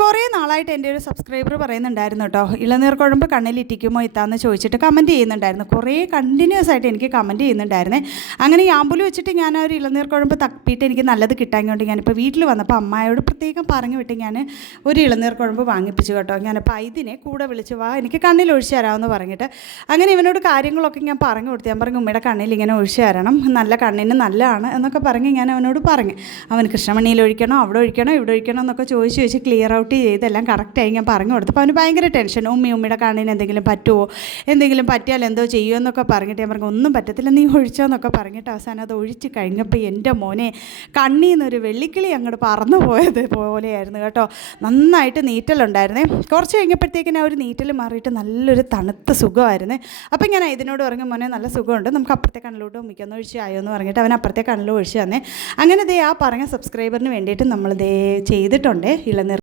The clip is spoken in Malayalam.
കുറേ നാളായിട്ട് എൻ്റെ ഒരു സബ്സ്ക്രൈബർ പറയുന്നുണ്ടായിരുന്നു കേട്ടോ, ഇളനീർ കുഴമ്പ് കണ്ണിലിറ്റിക്കുമോ ഇത്താന്ന് ചോദിച്ചിട്ട് കമൻറ്റ് ചെയ്യുന്നുണ്ടായിരുന്നു. കുറേ കണ്ടിന്യൂസ് ആയിട്ട് എനിക്ക് കമൻറ്റ് ചെയ്യുന്നുണ്ടായിരുന്നേ. അങ്ങനെ ഈ ആമ്പൂല് വെച്ചിട്ട് ഞാൻ ഒരു ഇളനീർ കുഴമ്പ് തപ്പിയിട്ട് എനിക്ക് നല്ലത് കിട്ടാഞ്ഞുകൊണ്ട് ഞാനിപ്പോൾ വീട്ടിൽ വന്നപ്പോൾ അമ്മായോട് പ്രത്യേകം പറഞ്ഞു വിട്ട് ഞാൻ ഒരു ഇളനീർ കുഴമ്പ് വാങ്ങിപ്പിച്ചു കേട്ടോ. ഞാനപ്പോൾ ഇതിനെ കൂടെ വിളിച്ച് വാ, എനിക്ക് കണ്ണിൽ ഒഴിച്ചു തരാമെന്ന് പറഞ്ഞിട്ട് അങ്ങനെ ഇവനോട് കാര്യങ്ങളൊക്കെ ഞാൻ പറഞ്ഞു കൊടുത്തു. ഞാൻ പറഞ്ഞു ഉമ്മയുടെ കണ്ണിൽ ഇങ്ങനെ ഒഴിച്ചു തരണം, നല്ല കണ്ണിന് നല്ലതാണ് എന്നൊക്കെ പറഞ്ഞ് ഞാൻ അവനോട് പറഞ്ഞു. അവൻ കൃഷ്ണമണിയിൽ ഒഴിക്കണോ, അവിടെ ഒഴിക്കണോ, ഇവിടെ ഒഴിക്കണോ എന്നൊക്കെ ചോദിച്ച് ക്ലിയർ ഔട്ട് ചെയ്തെല്ലാം കറക്റ്റായി ഞാൻ പറഞ്ഞു കൊടുത്തപ്പോൾ അവന് ഭയങ്കര ടെൻഷൻ. ഉമ്മയുടെ കണ്ണിന് എന്തെങ്കിലും പറ്റുമോ, എന്തെങ്കിലും പറ്റിയാൽ എന്തോ ചെയ്യുമോ എന്നൊക്കെ പറഞ്ഞിട്ട് ഞാൻ പറഞ്ഞു ഒന്നും പറ്റത്തില്ല, നീ ഒഴിച്ചോ എന്നൊക്കെ പറഞ്ഞിട്ട് അവസാനം അത് ഒഴിച്ച് കഴിഞ്ഞപ്പോൾ എൻ്റെ മോനെ കണ്ണിൽ നിന്നൊരു വെള്ളിക്കിളി അങ്ങോട്ട് പറന്നു പോയത് പോലെയായിരുന്നു കേട്ടോ. നന്നായിട്ട് നീറ്റലുണ്ടായിരുന്നേ. കുറച്ച് കഴിഞ്ഞപ്പോഴത്തേക്കിന് ആ ഒരു നീറ്റൽ മാറിയിട്ട് നല്ലൊരു തണുത്ത സുഖമായിരുന്നു. അപ്പം ഞാൻ ഇതിനോട് പറഞ്ഞു മോനെ നല്ല സുഖമുണ്ട്, നമുക്ക് അപ്പുറത്തെ കണ്ണിലോട്ട് ഉമ്മിക്കൊന്ന് ഒഴിച്ചായോ എന്ന് പറഞ്ഞിട്ട് അവൻ അപ്പുറത്തെ കണ്ണിൽ ഒഴിച്ച് തന്നെ. അങ്ങനെ ദേ ആ പറഞ്ഞ സബ്സ്ക്രൈബറിന് വേണ്ടിയിട്ട് നമ്മളിതേ ചെയ്തിട്ടുണ്ട് ഇളനീർ